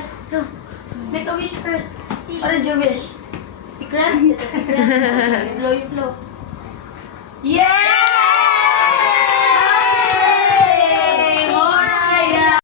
first. Go. Make a wish first. What is your wish? Secret? It's a secret. You blow, you blow. Yeah!